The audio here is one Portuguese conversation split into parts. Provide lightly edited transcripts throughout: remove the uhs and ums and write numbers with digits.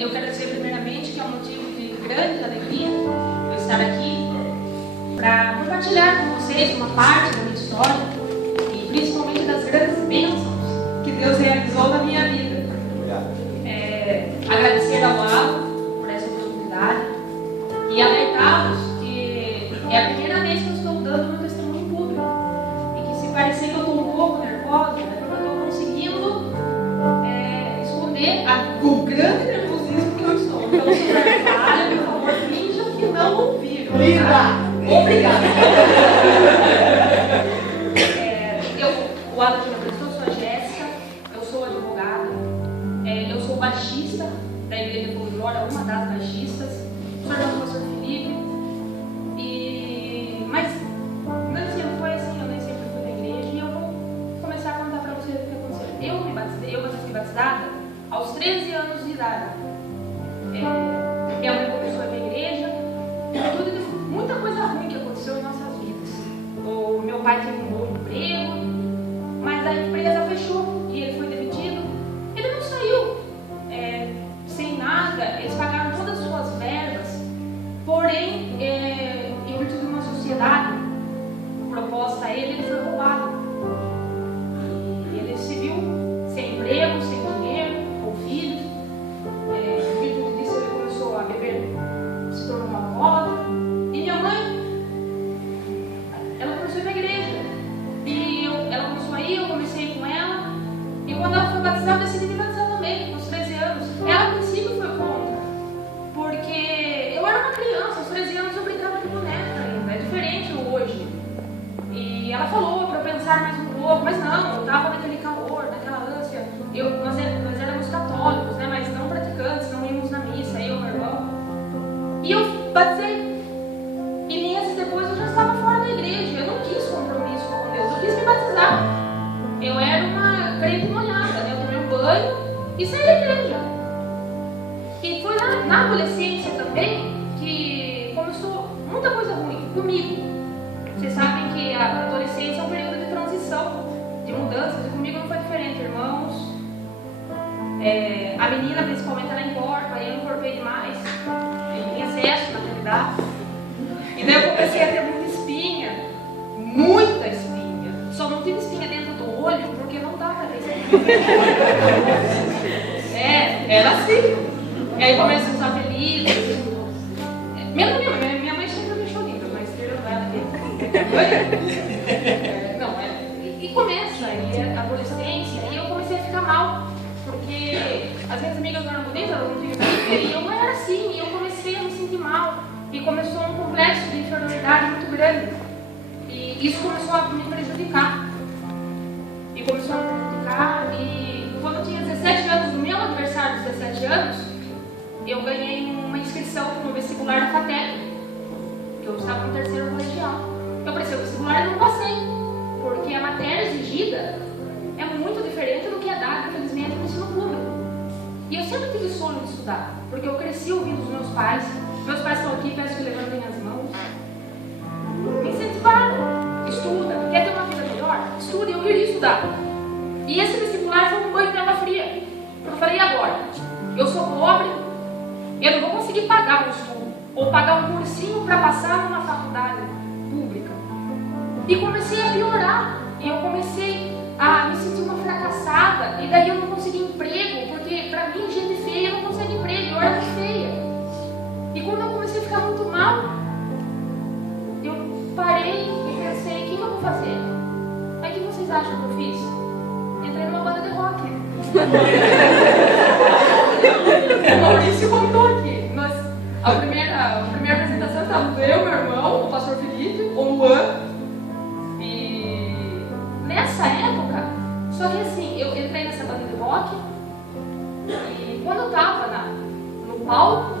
Eu quero dizer primeiramente que é um motivo de grande alegria eu estar aqui para compartilhar com vocês uma parte da minha história e principalmente das grandes bênçãos que Deus realizou na minha vida. Agradecer ao Alan por essa oportunidade e alertá-los que é a primeira vez que eu estou dando meu testemunho público e que se parecer que eu estou um pouco nervosa, é porque eu estou conseguindo esconder o grande nervosismo que eu estou. Então, se eu falha, por favor, finja que não ouviram. Obrigada. O Alan já me apresentou, eu sou a Jéssica, eu sou advogada, eu sou baixista da Igreja Fogo de Glória, uma das baixistas, sou irmã do pastor Felipe, mas nem sempre foi assim, eu nem sempre fui na igreja, e eu vou começar a contar para vocês o que aconteceu. Eu fui batizada aos 13 anos de idade. Minha mãe começou a ir na igreja, muita coisa ruim que aconteceu em nossas vidas. O meu pai teve um bom emprego, mas a empresa fechou e ele foi demitido. Ele não saiu sem nada, eles pagaram todas as suas verbas, porém, em virtude de uma sociedade proposta a ele foi roubado. E ele se viu sem emprego, sem dinheiro, com filhos. Em virtude disso, ele começou a beber, se tornou uma alcoólatra. E minha mãe, ela começou a ir na igreja. E ela começou a ir, eu comecei com ela. E quando ela foi batizada, eu decidi me batizar também, aos 13 anos. Ela, a princípio, foi contra. Porque eu era uma criança, aos 13 anos eu brincava de boneca ainda. É diferente hoje. E ela falou para eu pensar mais um pouco, mas não, eu estava naquele calor, naquela ânsia. Nós éramos católicos, né, mas não praticantes, não íamos na missa, eu e meu irmão. E eu batizei. E meses depois eu já estava fora da igreja. Eu não quis compromisso com Deus, eu quis me batizar. Eu era uma crente molhada, né? Eu tomei um banho e saí da igreja. E foi na adolescência também que começou muita coisa ruim comigo. Vocês sabem que a adolescência é um período de transição, de mudanças, e comigo não foi diferente, irmãos. A menina, principalmente, ela encorpa, aí eu encorpei demais. Eu tinha excesso na realidade. E daí eu comecei a ter muita espinha. Só não tive espinha dentro do olho porque não dá pra ver espinha. Era assim. E aí comecei a usar apelidos. Minha mãe sempre me deixou linda, mas tirando ela aqui. E começa aí a adolescência, e eu comecei a ficar mal. Porque as minhas amigas não eram bonitas, elas não tinham espinha, e eu não era assim, e eu comecei a me sentir mal. E começou um complexo de inferioridade muito grande. E isso começou a me prejudicar. E quando eu tinha 17 anos, no meu aniversário de 17 anos, eu ganhei uma inscrição no vestibular da FATEC, que eu estava no terceiro colegial. Eu prestei o vestibular e não passei, porque a matéria exigida é muito diferente do que é dado, infelizmente, no ensino público. E eu sempre tive sonho de estudar, porque eu cresci ouvindo os meus pais. Meus pais estão aqui, peço que levantem as mãos. Me incentivaram. Estuda. Quer ter uma vida melhor? Estuda. E eu queria estudar. E esse vestibular foi um banho de água fria. Eu falei, e agora? Eu sou pobre, eu não vou conseguir pagar um estudo, ou pagar um cursinho para passar numa faculdade pública. E comecei a piorar. E eu comecei a me sentir uma fracassada. E daí eu não consegui emprego, porque para mim, gente feia não consegue emprego. Eu era feia. E quando eu comecei a ficar muito mal, eu parei e pensei, o que eu vou fazer? Aí o que vocês acham que eu fiz? Entrei numa banda de rock. O Maurício contou aqui. A primeira apresentação estava eu, meu irmão, o pastor Felipe, o Luan. E nessa época, só que assim, eu entrei nessa banda de rock. E quando eu estava no palco,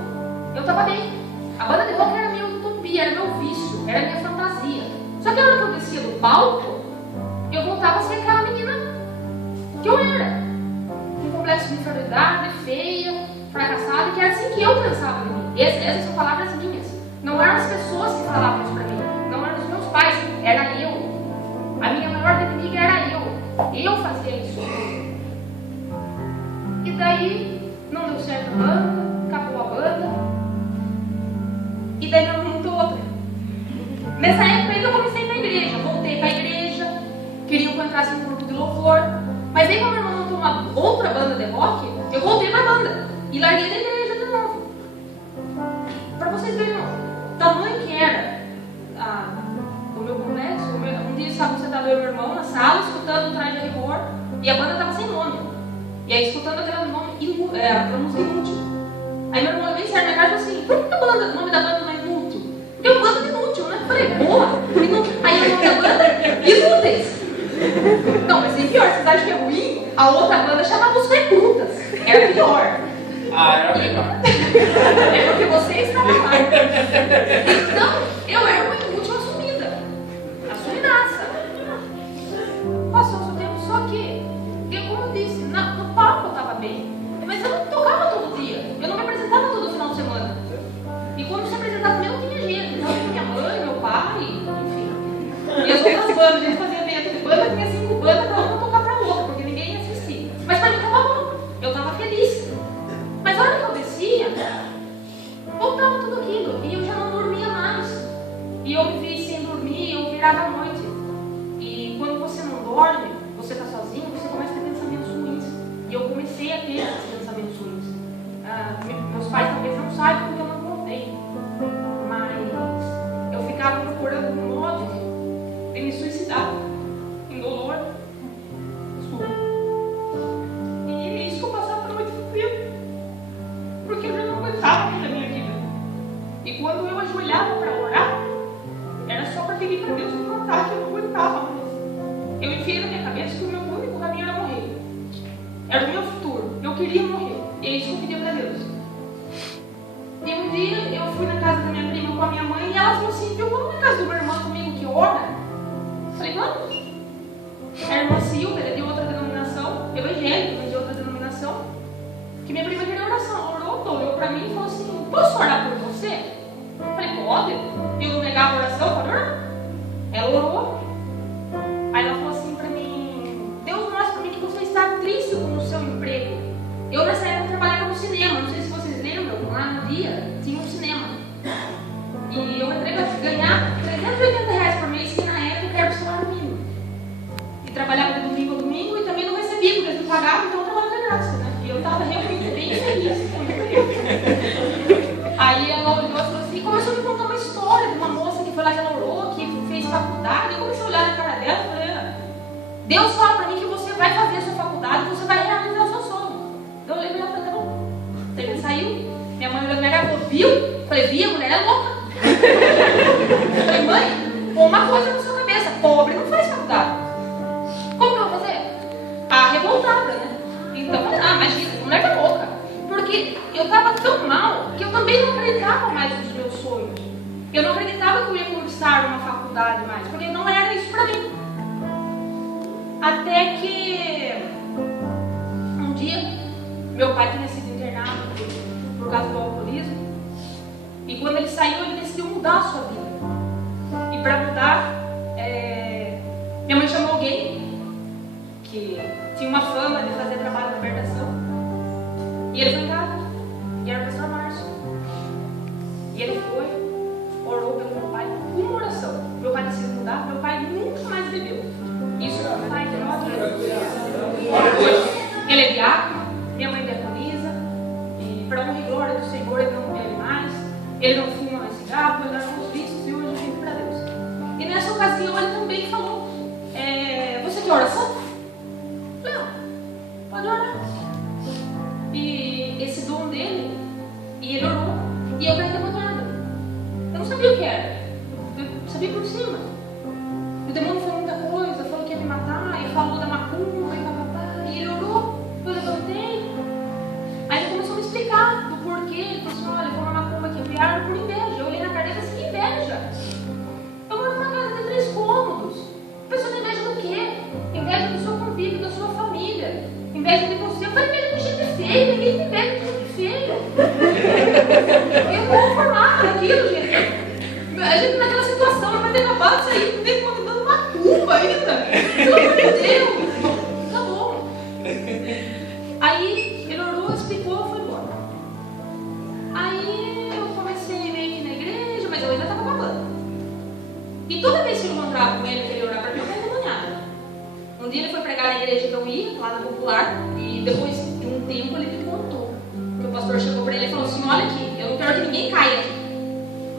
eu estava bem. A banda de rock era minha utopia, era meu vício, era minha fantasia. Só que a hora que eu descia do palco, eu voltava a ser aquela menina que eu era. Com complexo de inferioridade, feia, fracassada, que era assim que eu pensava de mim. Essas são palavras minhas. Não eram as pessoas que falavam isso pra mim. Não eram os meus pais, era eu. A minha maior inimiga era eu. Eu fazia isso. E daí, não deu certo a banda. nessa época aí eu comecei para a igreja, voltei para a igreja, queriam que eu entrasse no grupo de louvor, mas aí quando meu irmão montou uma outra banda de rock, eu voltei para a banda e larguei da igreja de novo. Para vocês verem o tamanho que era o meu complexo. Um dia estava sentado eu e meu irmão na sala, escutando o Traje a Rigor, e a banda estava sem nome. E aí escutando aquela música inútil. Aí meu irmão veio sério na casa e falou assim: por que o nome da banda não é inútil? Porque é uma banda de inútil, né? Eu falei, boa! Aí o nome da banda, Inúteis. Não, mas é pior, vocês acham que é ruim? A outra banda chamava Os Recrutas. Era pior. Era melhor. É porque você estava lá. Então, eu era uma inútil assumida. Assumidaça. Passou o seu tempo, só que, como eu disse, no palco eu estava bem. Mas eu não tocava todo dia. Eu não me apresentava todo final de semana. E quando se apresentava também, eu não tinha jeito. Então, minha mãe, meu pai, enfim. E as outras bandas, a gente fazia evento de banda, tinha 5 bandas para uma tocar para outra, porque ninguém ia assistir. Mas para mim estava bom. Eu estava feliz. Mas a hora que eu descia, voltava tudo aquilo. E eu já não dormia mais. E eu vivia sem dormir, eu virava à noite. E quando você não dorme, você está sozinho, você começa a ter pensamentos ruins. E eu comecei a ter esses pensamentos ruins. Meus pais talvez não saibam porque eu não contei. Mas eu ficava procurando um modo de me suicidar. Em dolor. Desculpa. E isso que eu passava a noite inteira. Porque eu já não aguentava mais a minha vida. E quando eu ajoelhava para orar, era só para pedir para Deus me matar, que eu não aguentava mais. Eu enfiei na minha cabeça que o meu único caminho era morrer. Era o meu futuro. Eu queria morrer. E é isso que eu pedi para Deus. E um dia eu fui na casa da minha prima com a minha mãe e ela falou assim: eu vou na casa do meu irmão comigo que ora? Eu falei, vamos. A irmã Silvia, ela é de outra denominação, evangélica, mas de outra denominação, que minha prima queria oração. Ela orou, olhou para mim e falou assim: posso orar por você? Eu falei, pode. Eu não negava a oração, pode orar. Ela orou. Aí ela falou assim para mim: Deus mostra para mim que você está triste com o seu emprego. Eu nessa época trabalhava no cinema, não sei se vocês lembram, lá no dia tinha um cinema. E eu entrei para ganhar R$380 por mês, que na época era o salário mínimo. E trabalhava de domingo a domingo e também não recebia, porque eles não pagavam, então eu trabalhava de graça, né? E eu estava realmente bem feliz com o emprego. Aí ela olhou e falou assim, e começou a me contar uma história de uma moça que foi lá que ela orou, que fez faculdade. Eu comecei a olhar na cara dela e falei, Deus fala para mim que você vai fazer a sua faculdade, você vai realizar o seu sonho. Eu olhei para ela e falei, tá bom. Ele saiu, minha mãe olhou na minha cara e falou, viu? Falei, vi, a mulher é louca. Eu falei, mãe, põe uma coisa na sua cabeça, pobre não faz faculdade. Como que eu vou fazer? Revoltada, né? Então, imagina, a mulher tá louca. Porque eu estava tão mal que eu também não acreditava mais nos meus sonhos. Eu não acreditava que eu ia cursar uma faculdade mais, porque não era isso para mim. Até que um dia meu pai tinha sido internado por causa do alcoolismo. E quando ele saiu, ele decidiu mudar a sua vida. E para mudar, minha mãe chamou alguém que tinha uma fama de fazer trabalho de libertação. E ele foi em casa. E era o pastor Márcio. E ele foi, orou pelo meu pai, uma oração. Meu pai decidiu mudar, meu pai nunca mais bebeu. Isso é meu pai, ele é diácono, minha mãe diaconisa. E para honra e glória do Senhor, ele não bebe mais. Ele não fuma mais cigarro, ele não os vícios e hoje vive para Deus. E nessa ocasião ele também falou, você quer oração? Eu falei, pode orar. E esse dom dele, e ele orou, e eu não entendo nada. Eu não sabia o que era. Eu sabia por cima. O demônio falou muita coisa, falou que ia me matar, e falou da macumba, e ele orou, eu levantei. Aí ele começou a me explicar do porquê. Ele falou assim, olha, foi uma macumba que enviaram por inveja. Eu olhei na cara dele e falei assim, inveja? Eu moro numa casa de 3 cômodos. A pessoa tem inveja do quê? Inveja do seu convívio, da sua família. Inveja de você. Eu falei, inveja de gente feia. Ninguém tem inveja de gente feia. Eu não vou formar naquilo, gente. A gente naquela situação, ela vai ter acabado de sair, não tem como dando macumba ainda. Pelo amor de Deus. Tá bom. Aí ele orou, explicou, foi embora. Aí eu comecei meio que na igreja, mas eu ainda estava com a banda. E Um dia ele foi pregar na igreja que eu ia, lá na Popular, e depois de um tempo ele me contou. Que o pastor chegou para ele e falou assim: olha aqui, eu não quero que ninguém caia aqui.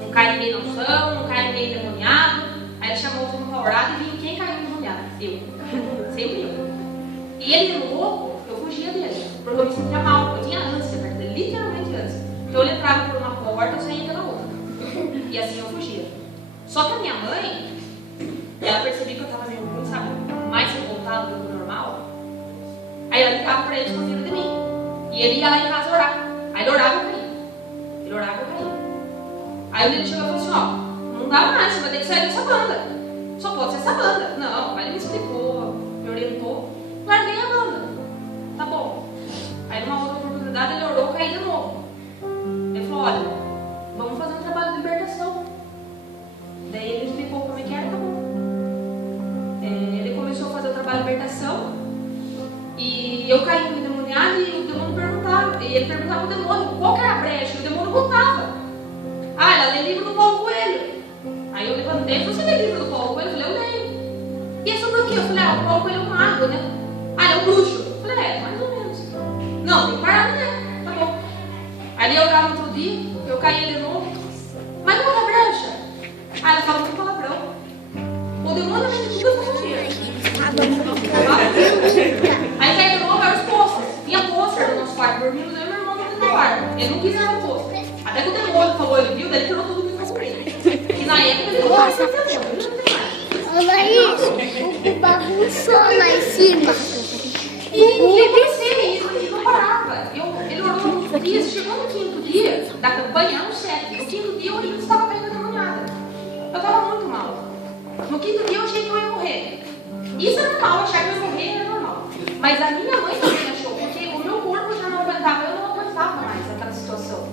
Não cai ninguém na unção, não cai ninguém endemoniado. Aí ele chamou todo mundo para orar e viu quem caiu endemoniado. Eu. Sempre eu. E ele louco, eu fugia dele, porque eu me sentia mal. Eu tinha ânsia, né? Literalmente ânsia. Então ele entrava por uma porta, eu saía pela outra. E assim eu fugia. Só que a minha mãe, ela percebia que eu estava meio ruim, sabe, mais revoltado do que o normal. Aí ela ligava para ele escondido de mim. E ele ia lá em casa orar. Aí ele orava e eu caía. Ele orava e eu caía. Aí ele chegou e falou assim: ó, não dá mais, você vai ter que sair dessa banda. Só pode ser essa banda. Não, aí ele me explicou, me orientou. Larguei a banda. Tá bom. Aí numa outra oportunidade ele orou, caí de novo. Ele falou: olha, vamos fazer um trabalho de libertação. Daí ele explicou como é que era, tá bom. Ele começou a fazer o trabalho de libertação. E eu caí no endemoniado e o demônio perguntava. E ele perguntava pro demônio qual que era a brecha. E o demônio botava: ah, ela lê livro do Paulo Coelho. Aí eu levantei e falei: você lê livro do Paulo Coelho? Eu falei: eu leio. E é sobre o quê? Eu falei: ah, o Paulo Coelho é um mago, né? Ah, ele é um bruxo. Eu falei: mais ou menos. Não, tem que parar, né? Tá bom. Aí eu orava no outro dia, eu caía de novo. Mas qual é a brecha? Ah, ela falou um palavrão. O demônio me tudo eu fugia. Aí caí de novo, era os pôsteres. Tinha pôster no nosso quarto, dormimos eu e meu irmão no quarto. Ele não quis ver o pôster. Até que o demônio falou, ele viu, daí ele tirou tudo que ficou comigo. E na época ele não estava fazendo, ele não tem mais. Olha isso, o bagunçou lá em cima. E eu pensei isso, e não parava. Ele orou muitos dias, chegou no quinto dia da campanha, era no 7. No quinto dia eu ainda estava caindo endemoniada. Eu estava muito mal. No quinto dia eu achei que eu ia morrer. Isso é normal, achar que eu ia morrer é normal. Mas a minha mãe também achou, porque o meu corpo já não aguentava, eu não aguentava mais aquela situação.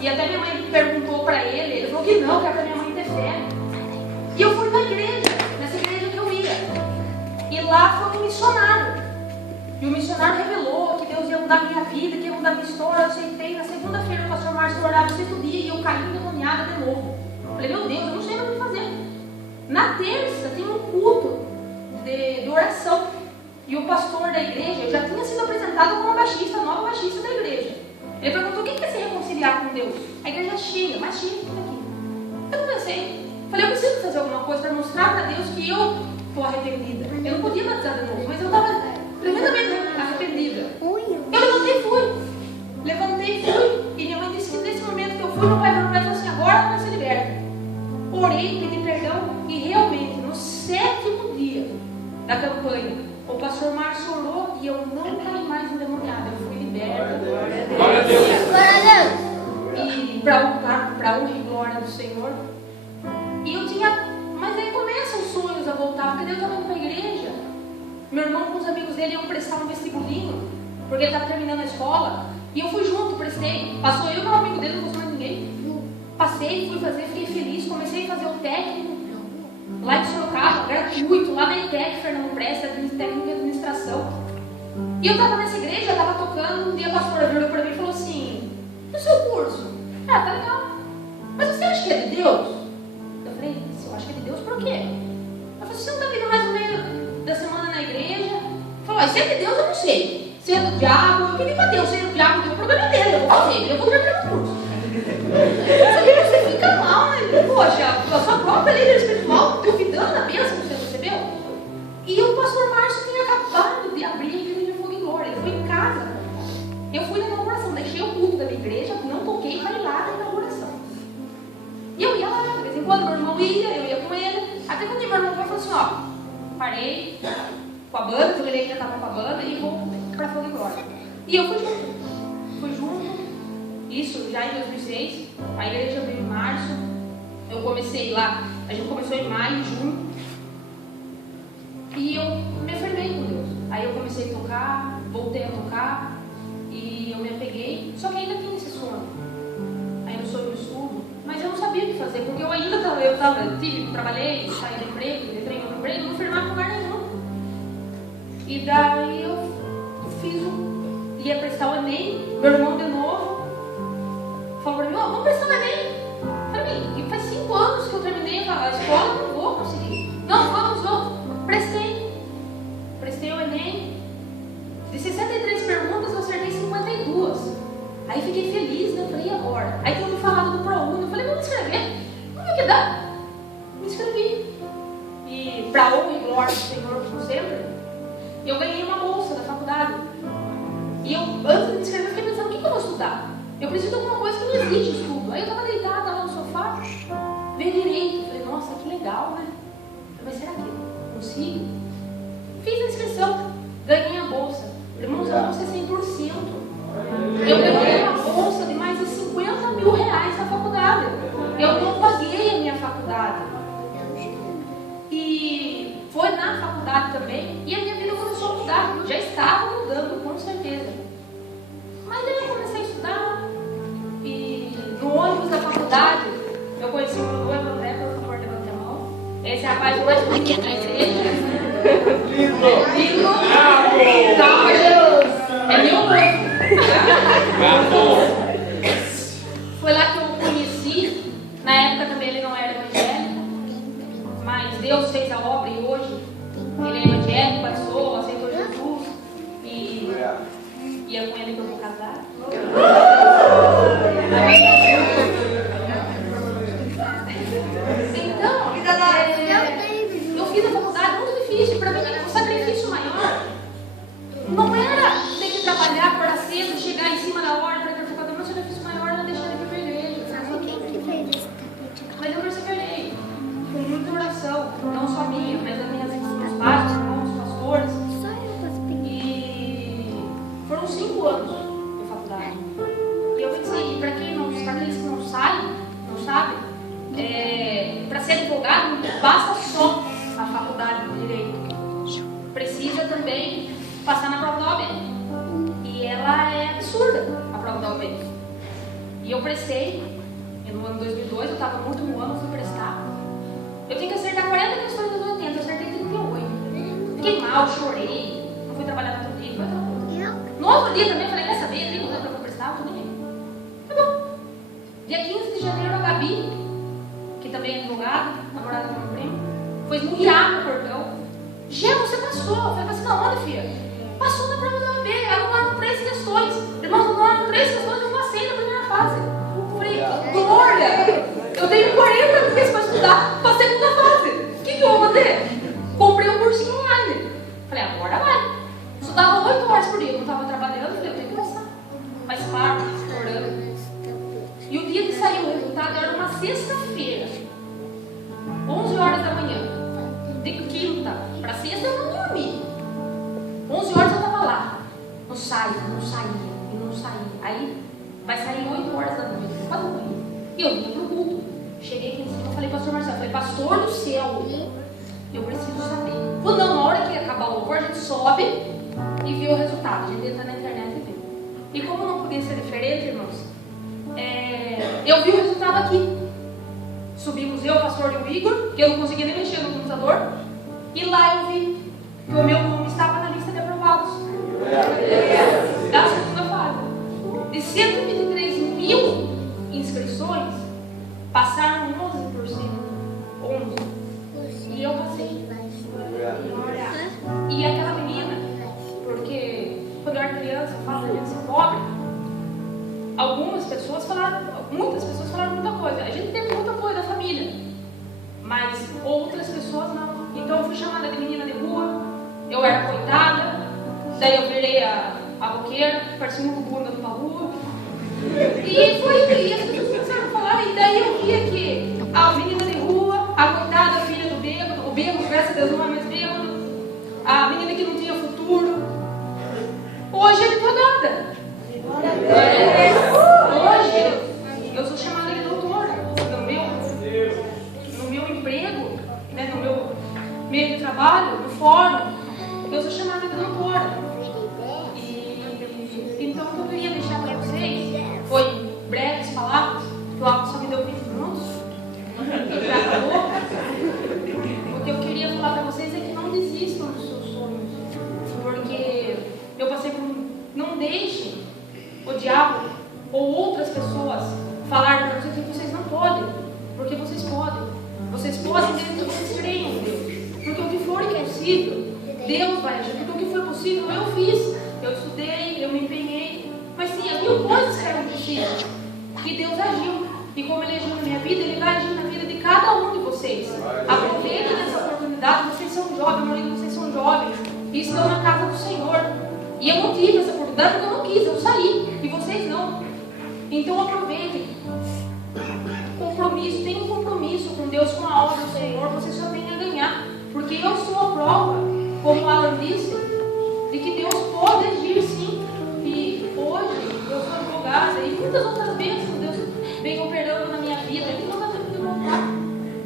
E até minha mãe perguntou para ele falou que não, que era para minha mãe ter fé. E eu fui na igreja, nessa igreja que eu ia. E lá foi um missionário. E o missionário revelou que Deus ia mudar a minha vida, que ia mudar a minha história. Eu aceitei. Na segunda-feira o pastor Márcio orava o sexto dia e eu caí endemoniada de novo. Falei: meu Deus, eu não sei mais o que fazer. Na terça tem um culto de oração. E o pastor da igreja, eu já tinha sido apresentado como baixista, nova baixista da igreja. Ele perguntou: o que é se reconciliar com Deus? A igreja cheia, mais cheia que aqui. Eu não pensei. Falei: eu preciso fazer alguma coisa para mostrar para Deus que eu estou arrependida. Eu não podia batizar de novo, mas eu estava tremendamente arrependida. Eu levantei e fui. E minha mãe disse que nesse momento que eu fui, meu pai falou assim: agora vai ser liberta. Orei, pedi perdão e realmente no 7º dia da campanha, o pastor Márcio orou e eu não caí mais endemoniada. Eu fui liberta. Glória a Deus. E para honra e glória do Senhor. E eu tinha. Mas aí começam os sonhos a voltar, porque Deus estava indo para a igreja. Meu irmão com os amigos dele iam prestar um vestibulinho, porque ele estava terminando a escola. E eu fui junto, prestei. Passou eu e meu amigo dele, não gostou mais ninguém. Passei, fui fazer, fiquei feliz. Comecei a fazer o técnico lá em Sorocaba, gratuito, lá na ITEC, Fernando Presta, técnico de administração. E eu estava nessa igreja, estava tocando. Um dia a pastora virou para mim e falou assim: e o seu curso? Ah, tá legal. Mas você acha que é de Deus? Eu falei: eu acho que é de Deus por quê? Ela falou: você não está vindo mais no meio da semana na igreja? Falou: se é de Deus eu não sei. Se é do diabo, eu pedi para Deus. Se é do diabo, tem o problema dele. Eu vou fazer, eu vou terminar o curso. Você fica mal, né? Poxa, a sua própria líder espiritual duvidando da bênção que você recebeu. E o pastor Márcio tinha acabado de abrir a igreja de Fogo e Glória. Ele foi em casa. Eu fui na inauguração, deixei o culto da minha igreja, não toquei, falei lá na inauguração. E eu ia lá, de vez em quando meu irmão ia, eu ia com ele. Até quando meu irmão foi, falou assim: ó, parei com a banda, porque ele ainda estava com a banda, e vou para Fogo e Glória. E eu fui junto. Isso já em 2006, a igreja abriu em março, eu comecei lá, a gente começou em maio, junho, e eu me afirmei com Deus. Aí eu comecei a tocar, voltei a tocar, e eu me apeguei, só que ainda tinha esse sonho. Aí no sonho do estudo, mas eu não sabia o que fazer, porque eu ainda trabalhei, saí do emprego, entrei em outro emprego, não firmava em lugar nenhum. E daí eu ia prestar o Enem, meu irmão de novo falou para mim: vamos prestar o Enem. Para mim, faz 5 anos que eu terminei a escola, não vou conseguir. Não, vamos. Prestei. fiquei feliz, né? Eu falei, e agora? Aí tinha me falado do ProUni. Eu falei, vamos escrever? Como é que dá? Me inscrevi. E para honra e glória do Senhor, como sempre, eu ganhei uma bolsa da faculdade. E eu, antes de me inscrever, eu fiquei pensando, o que eu vou estudar? Eu preciso de alguma coisa que não existe estudo. Aí eu estava deitada lá no sofá, vi direito. Eu falei, nossa, que legal, né? Mas será que eu consigo? Fiz a inscrição, ganhei a bolsa. Irmãos, a bolsa é 100%. Eu ganhei uma bolsa de mais de 50 mil reais na faculdade. Eu não paguei a minha faculdade. E foi na faculdade também. E a minha vida começou a mudar. Já estava mudando, com certeza. Mas aí eu comecei a estudar. E no ônibus da faculdade, eu conheci o meu noivo André, por favor, levante a mão. Esse rapaz mais bonito da igreja. Lindo! É meu noivo. Foi lá que eu o conheci. Na época também ele não era evangélico, mas Deus fez a obra e hoje ele é evangélico, passou, aceitou Jesus e é com ele que eu vou casar. Então, eu fiz a faculdade muito difícil. Para mim, o sacrifício maior não era ter que trabalhar, acordar cedo, chegar em cima da hora para ter faculdade. Meu sacrifício maior era deixar de vir para a igreja. Mas eu perseverei com muita oração, não só minha, mas das minhas meus pais, meus irmãos, pastores. E foram 5 anos de faculdade. E eu pensei, para quem não sabe, para ser advogado, não basta só a faculdade de direito. Precisa também passar na prova da OAB. E ela é absurda, a prova da OAB. E eu prestei, no ano 2002, eu estava no último ano, fui prestar. Eu tinha que acertar 40 questões dos 80, eu acertei 38. Fiquei mal, chorei, não fui trabalhar no outro dia. No outro dia também, eu falei, quer saber, nem vou para prestar, tudo bem. Tá bom. Dia 15 de janeiro, a Gabi, que também é advogada, namorada do meu primo, foi esmurriar no portão. Gê, você passou. Eu falei, passou na onde, filha? Passou na prova da OAB, anuaram 3 questões. Irmãos, anuaram 3 questões, eu passei na primeira fase. Eu falei, glória! Eu tenho 40 dias para estudar para a segunda fase. O que eu vou fazer? Comprei um cursinho online. Falei, agora vai. Estudava 8 horas por dia, não estava trabalhando, falei, eu tenho que passar. Faz parte, orando. E o dia que saiu o resultado era uma sexta-feira, 11 horas da manhã. De quinta para sexta eu não dormi. 11 horas eu estava lá. Não saía. Aí vai sair 8 horas da noite. Quase morri. E eu vim pro culto. Cheguei aqui em cima, falei, pastor Marcelo, falei, pastor do céu, eu preciso saber. Falei, não, na hora que acabar o louvor, a gente sobe e vê o resultado. A gente entra na internet e vê. E como não podia ser diferente, irmãos, eu vi o resultado aqui. Subimos eu, o pastor e o Igor, que eu não conseguia nem mexer no computador. E lá eu vi que o meu nome estava na lista de aprovados. Da segunda fase. De 123 mil inscrições, passaram 11%. 11. E eu passei. E aquela menina, porque quando eu era criança, eu falo de ser pobre, muitas pessoas falaram muita coisa. A gente teve muito apoio da família, mas outras pessoas não. Então eu fui chamada de menina de rua, eu era coitada, daí eu virei a roqueira, parecia uma bunda numa rua. E as pessoas começaram a falar, e daí eu via que a menina de rua, a coitada, a filha do bêbado, o bêbado, graças a Deus não é mais bêbado, a menina que não tinha futuro, hoje ele foi nada. Hoje eu sou chamada de doutora no meu emprego, né, no meu meio de trabalho, no fórum, eu sou chamada de doutora. Então o que eu queria deixar para vocês foi breves palavras, que o álbum só me deu 20 minutos e já acabou. O que eu queria falar para vocês é que não desistam dos seus sonhos, porque eu passei por não deixem o diabo ou outras pessoas falar para vocês que vocês não podem, porque vocês podem. Vocês podem desde que vocês creem em Deus. Porque o que for impossível, Deus vai agir. Porque o que foi possível, eu fiz. Eu estudei, eu me empenhei. Mas sim, 1000 coisas caíram de preciso. Que Deus agiu. E como Ele agiu na minha vida, Ele vai agir na vida de cada um de vocês. Aproveitem essa oportunidade. Vocês são jovens, marido, vocês são jovens. E estão na casa do Senhor. E eu não tive essa oportunidade porque eu não quis, eu saí. E vocês não. Então aproveitem. Compromisso, tenha um compromisso com Deus, com a obra do Senhor. Você só tem a ganhar. Porque eu sou a prova, como o Alan disse, de que Deus pode agir sim. E hoje eu sou advogada e muitas outras bênçãos Deus vem operando na minha vida. Eu não estou tendo que contar.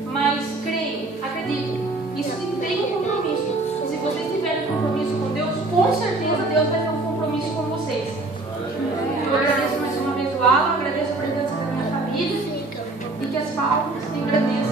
Mas creio, acredito. Isso tem um compromisso. E se vocês tiverem compromisso com Deus, com certeza Deus vai ter um compromisso com vocês. Eu agradeço mais uma vez o Alan, agradeço a presença da minha família e que as palmas te agradeçam.